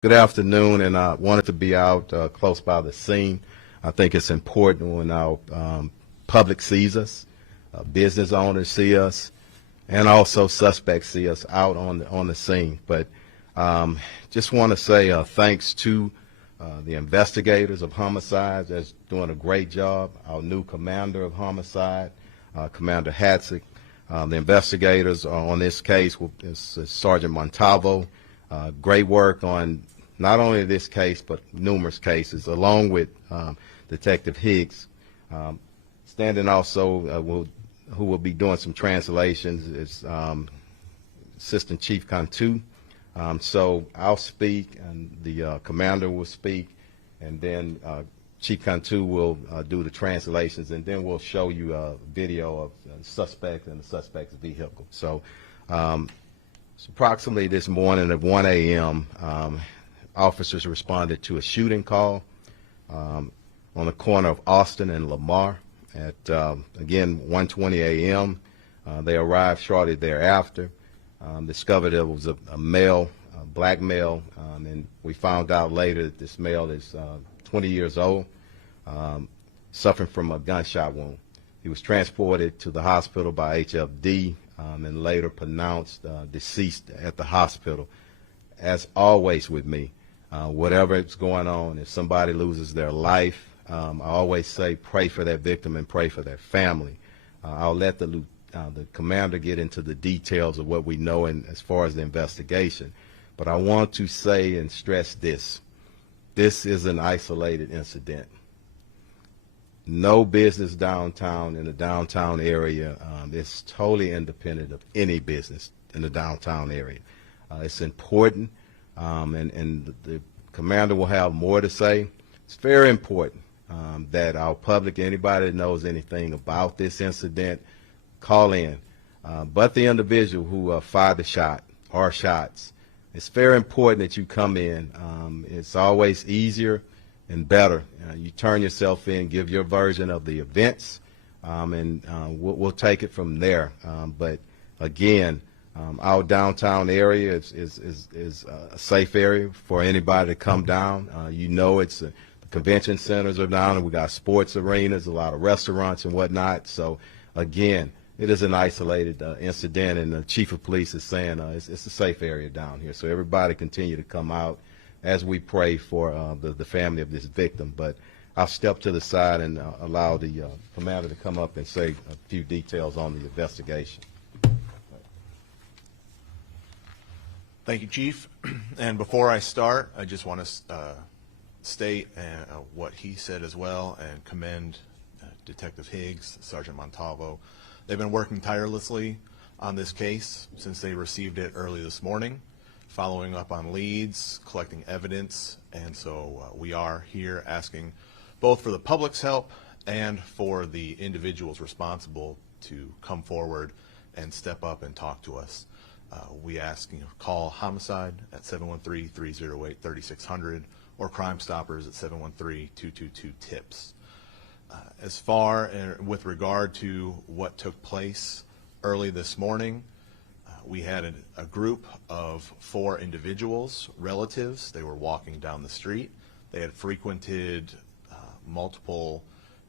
Good afternoon, and I wanted to be out close by the scene. I think it's important when our public sees us, business owners see us, and also suspects see us out on the scene. But just want to say thanks to the investigators of homicides that's doing a great job. Our new commander of homicide, Commander Hatzick. The investigators on this case is Sergeant Montalvo. Great work on not only this case but numerous cases, along with Detective Higgs. Standing also who will be doing some translations is Assistant Chief Cantu. So I'll speak, and the commander will speak, and then Chief Cantu will do the translations, and then we'll show you a video of the suspect and the suspect's vehicle. So approximately this morning at 1 a.m., officers responded to a shooting call on the corner of Austin and Lamar at, again, 1:20 a.m. They arrived shortly thereafter, discovered it was a male, a black male, and we found out later that this male is 20 years old, suffering from a gunshot wound. He was transported to the hospital by HFD and later pronounced deceased at the hospital. As always with me, whatever is going on, if somebody loses their life, I always say pray for that victim and pray for their family. I'll let the commander get into the details of what we know as far as the investigation. But I want to say and stress this. This is an isolated incident. No business downtown in the downtown area is totally independent of any business in the downtown area. It's important, and the commander will have more to say. It's very important that our public, anybody that knows anything about this incident, call in. But the individual who fired the shot or shots, it's very important that you come in. It's always easier and better. You turn yourself in, give your version of the events, and we'll take it from there. But again, our downtown area is a safe area for anybody to come down. You know, the convention centers are down, and we got sports arenas, a lot of restaurants and whatnot. So again, it is an isolated incident, and the chief of police is saying it's a safe area down here. So everybody continue to come out as we pray for the family of this victim. But I'll step to the side and allow the commander to come up and say a few details on the investigation. Thank you, Chief. And before I start, I just want to state what he said as well and commend Detective Higgs, Sergeant Montalvo. They've been working tirelessly on this case since they received it early this morning, following up on leads, collecting evidence, and so we are here asking both for the public's help and for the individuals responsible to come forward and step up and talk to us. We ask, call homicide at 713-308-3600 or Crime Stoppers at 713-222-TIPS. As far with regard to what took place early this morning, we had a group of 4 individuals, relatives. They were walking down the street. They had frequented multiple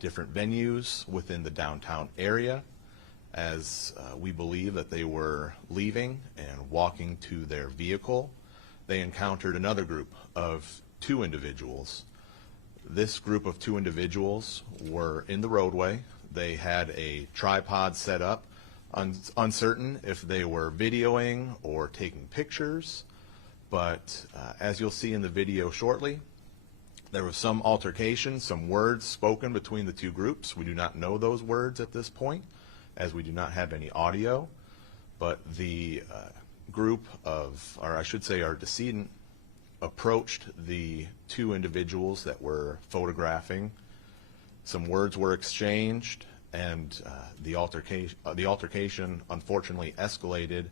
different venues within the downtown area. As we believe that they were leaving and walking to their vehicle, they encountered another group of 2 individuals. This group of 2 individuals were in the roadway. They had a tripod set up, uncertain if they were videoing or taking pictures, but as you'll see in the video shortly, there was some altercation, some words spoken between the 2 groups. We do not know those words at this point, as we do not have any audio, but the group of, or I should say our decedent, approached the 2 individuals that were photographing. Some words were exchanged, and the altercation unfortunately escalated,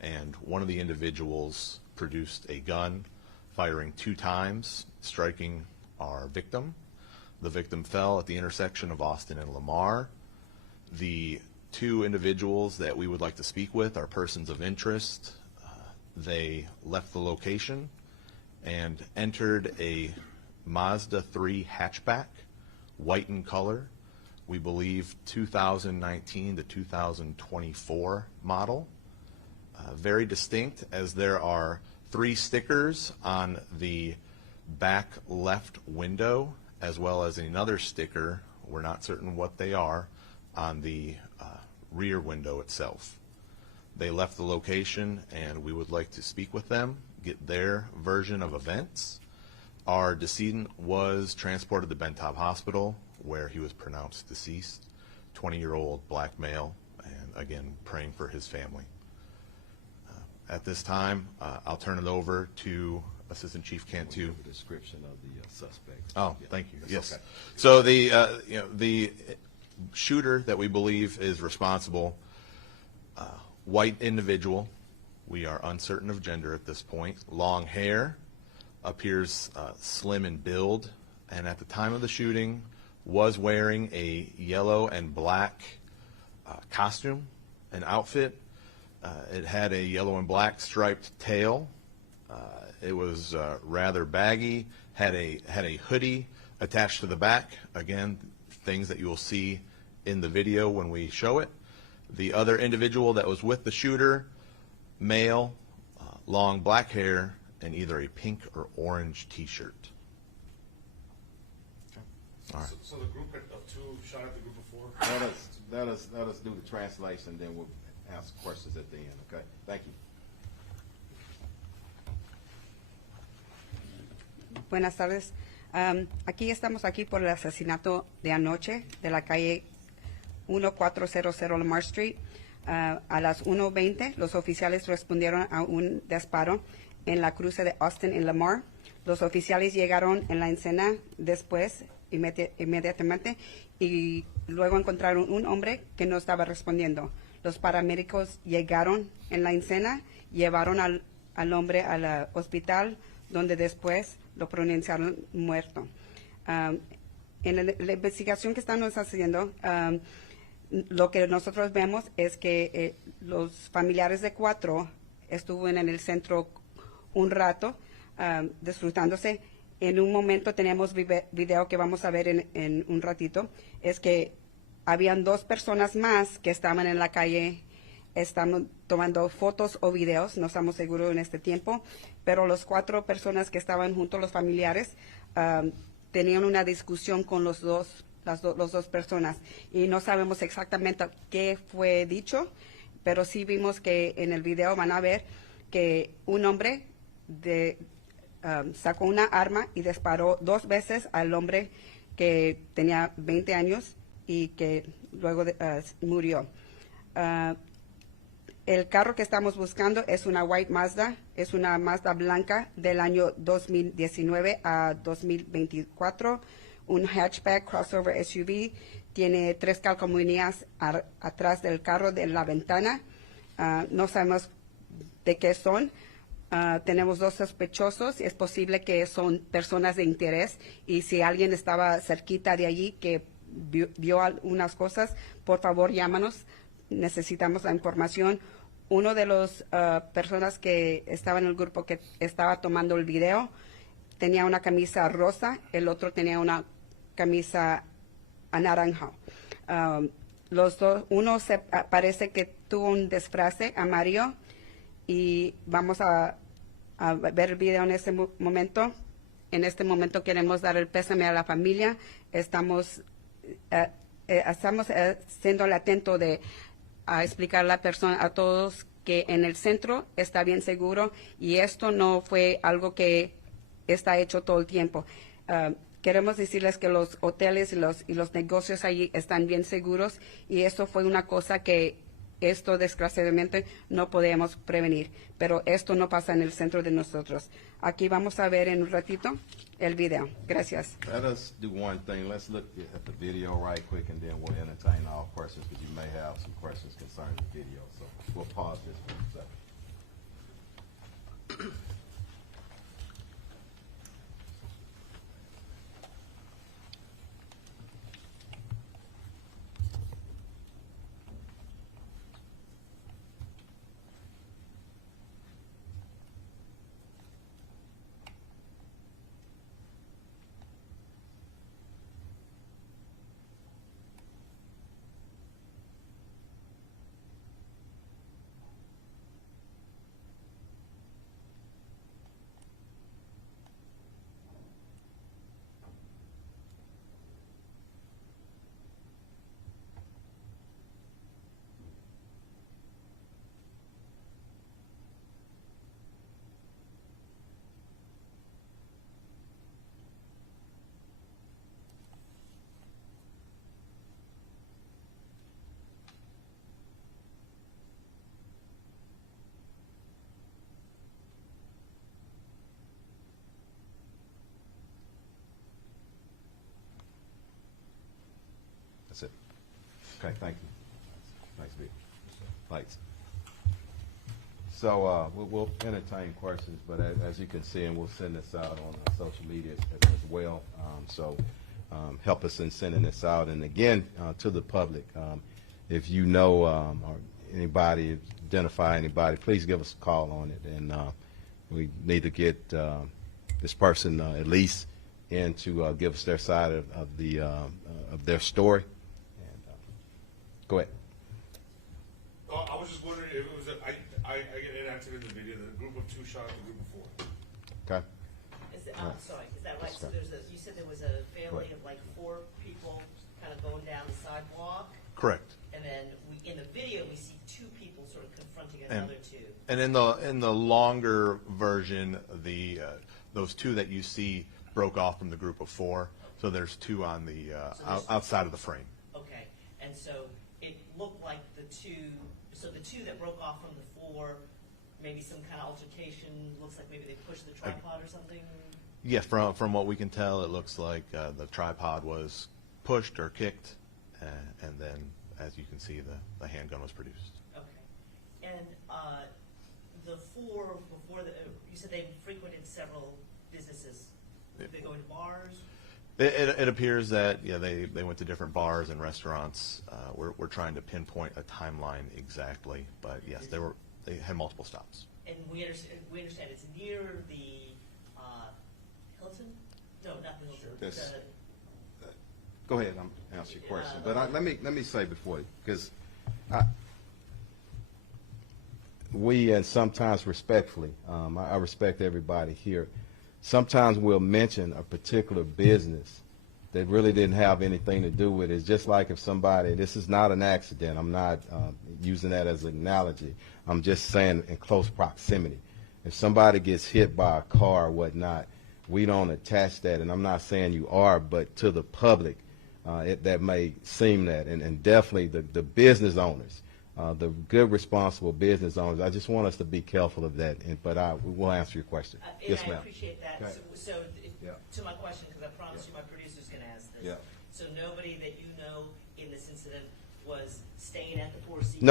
and one of the individuals produced a gun, firing 2 times, striking our victim. The victim fell at the intersection of Austin and Lamar. The 2 individuals that we would like to speak with are persons of interest. They left the location and entered a Mazda 3 hatchback, white in color. We believe 2019 to 2024 model. Very distinct, as there are 3 stickers on the back left window, as well as another sticker, we're not certain what they are, on the rear window itself. They left the location, and we would like to speak with them, get their version of events. Our decedent was transported to Bentop Hospital, where he was pronounced deceased, 20-year-old black male, and again, praying for his family. At this time, I'll turn it over to Assistant Chief Cantu. Description of the suspect. Oh, thank you. Yes. Okay. So the shooter that we believe is responsible, white individual. We are uncertain of gender at this point. Long hair, appears slim in build, and at the time of the shooting was wearing a yellow and black costume, an outfit. It had a yellow and black striped tail. It was rather baggy, had a hoodie attached to the back. Again, things that you will see in the video when we show it. The other individual that was with the shooter, male, long black hair, and either a pink or orange T-shirt. All right. So the group of 2 shot at the group of 4? Let us do the translation, then we'll ask questions at the end, okay? Thank you. Buenas tardes. Aquí estamos aquí por el asesinato de anoche de la calle 1400 Lamar Street. A las 1:20 los oficiales respondieron a un disparo en la cruce de Austin y Lamar. Los oficiales llegaron en la escena después, inmediatamente, y luego encontraron un hombre que no estaba respondiendo. Los paramédicos llegaron en la escena, llevaron al hombre al hospital, donde después lo pronunciaron muerto. En la investigación que estamos haciendo, lo que nosotros vemos es que los familiares de 4 estuvieron en el centro un rato, disfrutándose. En un momento tenemos video que vamos a ver en un ratito, es que habían 2 personas más que estaban en la calle, estaban tomando fotos o videos, no estamos seguros en este tiempo, pero los 4 personas que estaban junto a los familiares tenían una discusión con las dos personas, y no sabemos exactamente qué fue dicho, pero sí vimos que en el video van a ver que un hombre sacó una arma y disparó 2 veces al hombre que tenía 20 años y que luego murió. El carro que estamos buscando es una White Mazda, es una Mazda blanca del año 2019 a 2024, un hatchback crossover SUV, tiene 3 calcomanías atrás del carro de la ventana. No sabemos de qué son. Tenemos 2 sospechosos, es posible que son personas de interés, y si alguien estaba cerquita de allí que vio algunas cosas, por favor llámanos, necesitamos la información. Uno de las personas que estaba en el grupo que estaba tomando el video tenía una camisa rosa, el otro tenía una camisa anaranjada. Los dos, uno parece que tuvo un disfraz amarillo, y vamos a ver el video en este momento. En este momento queremos dar el pésame a la familia. Estamos siendo atento de explicar a la persona, a todos, que en el centro está bien seguro, y esto no fue algo que está hecho todo el tiempo. Queremos decirles que los hoteles y los negocios allí están bien seguros, y esto fue una cosa que desgraciadamente no podemos prevenir, pero esto no pasa en el centro de nosotros. Aquí vamos a ver en un ratito el video. Gracias. Let us do one thing. Let's look at the video right quick, and then we'll entertain all questions, because you may have some questions concerning the video. So we'll pause this for a second. That's it. Okay, thank you. Thanks, Vic. Thanks. So we'll entertain questions, but as you can see, and we'll send this out on social media as well. So help us in sending this out. And again, to the public, if you know or anybody, identify anybody, please give us a call on it. And we need to get this person at least in to give us their side of their story. And go ahead. I was just wondering if it was I get enacted in the video that a group of two shot at the group of four. Okay. I'm sorry, is that right? So you said there was a family of like 4 people kind of going down the sidewalk, Correct. and then in the video, we see 2 people sort of confronting another 2. And in the longer version, those 2 that you see broke off from the group of 4. So there's 2 on the outside of the frame. Okay, and so it looked like the 2 that broke off from the 4, maybe some kind of altercation, looks like maybe they pushed the tripod or something? Yeah, from what we can tell, it looks like the tripod was pushed or kicked, and then, as you can see, the handgun was produced. Okay, and the 4 before you said they frequented several businesses. Did they go into bars? It appears that they went to different bars and restaurants. We're trying to pinpoint a timeline exactly, but yes, they had multiple stops. And we understand it's near the Hilton? No, not the Hilton. Yes. Go ahead. I'm answering your question, but let me say before, because we, and sometimes respectfully, I respect everybody here. Sometimes we'll mention a particular business that really didn't have anything to do with it. It's just like if somebody, this is not an accident. I'm not using that as an analogy. I'm just saying in close proximity. If somebody gets hit by a car or whatnot, we don't attach that, and I'm not saying you are, but to the public, that may seem that, and definitely the business owners, the good, responsible business owners. I just want us to be careful of that, but we will answer your question. Yes, I ma'am. appreciate that. Okay. So Yeah. to my question, because I promised you my producer's going to ask this. Yeah. So nobody that you know in this incident was staying at the Four Seasons?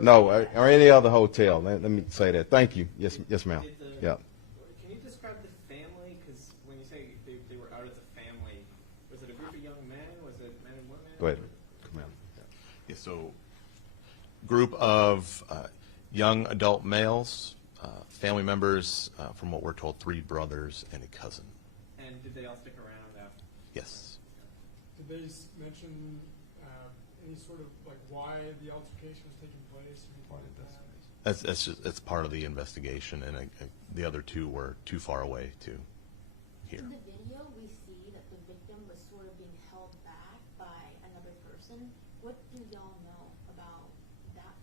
No, or any other hotel. Let me say that. Thank you. Yes, ma'am. Yeah. Can you describe the family? Because when you say they were out as a family, was it a group of young men? Was it men and women? Go ahead. Come on. Yeah, so group of young adult males, family members, from what we're told, 3 brothers and a cousin. And did they all stick around after? Yes. Did they mention any sort of like why the altercation was taking place? Or anything like that? It's part of the investigation, and the other 2 were too far away to hear. In the video, we see that the victim was sort of being held back by another person. What do y'all know about that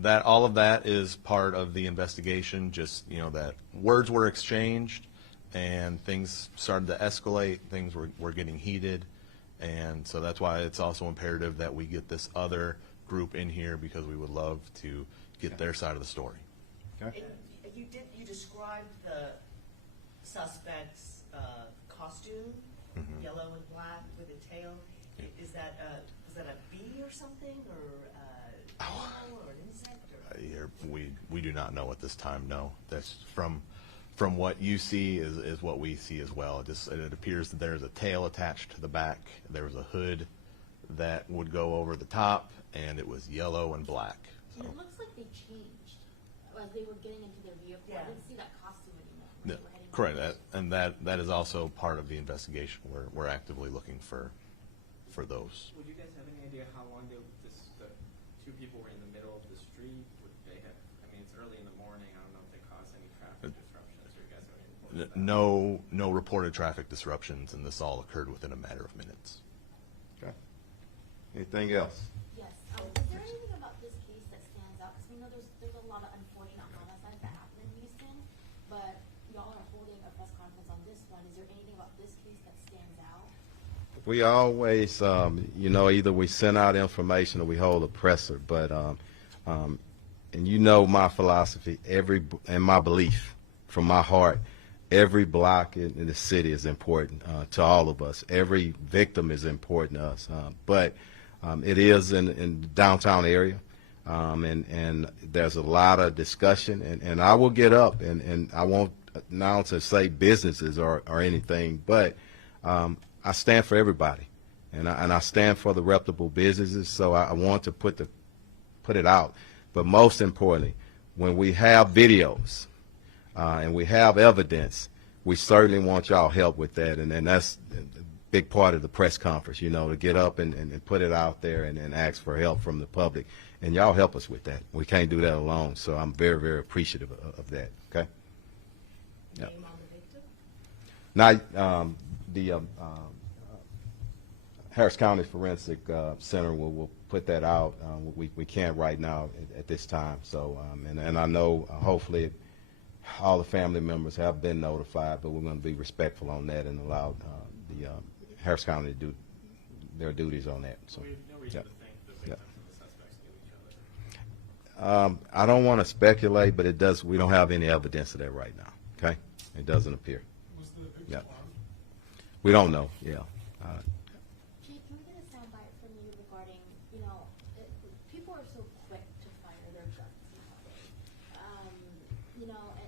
part? All of that is part of the investigation. Just that words were exchanged, and things started to escalate. Things were getting heated, and so that's why it's also imperative that we get this other group in here, because we would love to get their side of the story. Okay. And you described the suspect's costume, yellow and black with a tail. Is that a bee or something, or animal, or an insect? Or? We do not know at this time. No, that's from what you see is what we see as well. It appears that there's a tail attached to the back. There was a hood that would go over the top, and it was yellow and black. So. It looks like they changed as they were getting into their vehicle. Yeah. I didn't see that costume anymore. when they were heading Correct, out. and that is also part of the investigation. We're actively looking for those. Would you guys have any idea how long the 2 people were in the middle of the street? Would they have? I mean, it's early in the morning. I don't know if they caused any traffic disruptions. Or you guys have any reports of that? No reported traffic disruptions, and this all occurred within a matter of minutes. Okay. Anything else? Yes. Is there anything about this case that stands out? Because we know there's a lot of unfortunate homicides that happen in Houston, but y'all are holding a press conference on this one. Is there anything about this case that stands out? We always, either we send out information or we hold a presser, but, and my philosophy, and my belief from my heart every block in the city is important to all of us. Every victim is important to us. But it is in the downtown area, and there's a lot of discussion. And I will get up, and I won't now to say businesses or anything, but I stand for everybody, and I stand for the reputable businesses. So I want to put it out. But most importantly, when we have videos and we have evidence, we certainly want y'all help with that, and that's a big part of the press conference, to get up and put it out there and ask for help from the public. And y'all help us with that. We can't do that alone, so I'm very, very appreciative of that, okay? Name on the victim? Now, the Harris County Forensic Center will put that out. We can't right now at this time. So, and I know hopefully all the family members have been notified, but we're going to be respectful on that and allow the Harris County to do their duties on that. So, We have no reason yeah. to think the victims and the suspects knew each other. I don't want to speculate, but it does. We don't have any evidence of that right now. Okay, it doesn't appear. Was the victim Yeah. armed? We don't know. Yeah. Chief, can we get a soundbite from you regarding, people are so quick to fire their guns nowadays.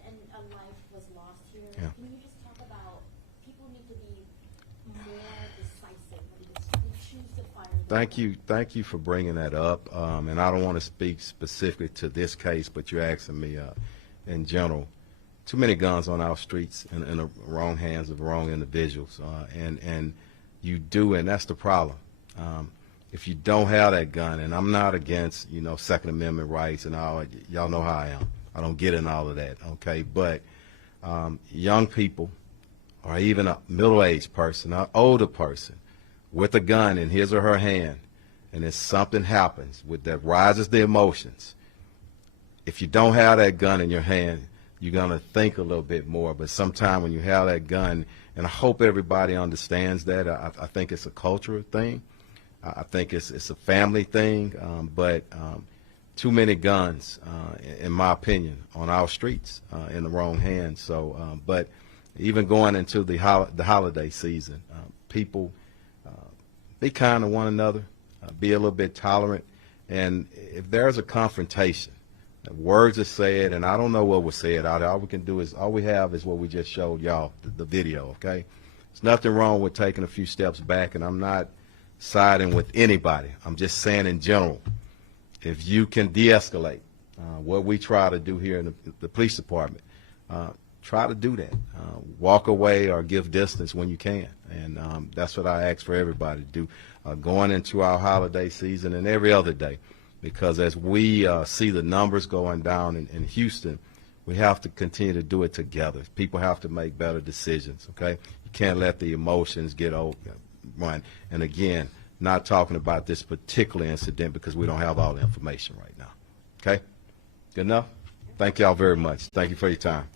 And a life was lost here. Yeah. Can you just talk about people need to be more decisive when they choose to fire their guns? Thank you for bringing that up. And I don't want to speak specifically to this case, but you're asking me in general. Too many guns on our streets in the wrong hands of wrong individuals, and you do, and that's the problem. If you don't have that gun, and I'm not against Second Amendment rights and all, y'all know how I am. I don't get in all of that, okay? But young people, or even a middle-aged person, or older person, with a gun in his or her hand, and if something happens that rises the emotions, if you don't have that gun in your hand, you're going to think a little bit more. But sometime when you have that gun, and I hope everybody understands that, I think it's a cultural thing. I think it's a family thing. But too many guns, in my opinion, on our streets in the wrong hands. So, but even going into the holiday season, people be kind to one another, be a little bit tolerant. And if there's a confrontation, words are said, and I don't know what was said out there. All we have is what we just showed y'all, the video, okay? There's nothing wrong with taking a few steps back, and I'm not siding with anybody. I'm just saying in general, if you can de-escalate, what we try to do here in the police department, try to do that. Walk away or give distance when you can, and that's what I ask for everybody to do going into our holiday season and every other day. Because as we see the numbers going down in Houston, we have to continue to do it together. People have to make better decisions, okay? You can't let the emotions run. And again, not talking about this particular incident because we don't have all the information right now, okay? Good enough? Thank y'all very much. Thank you for your time.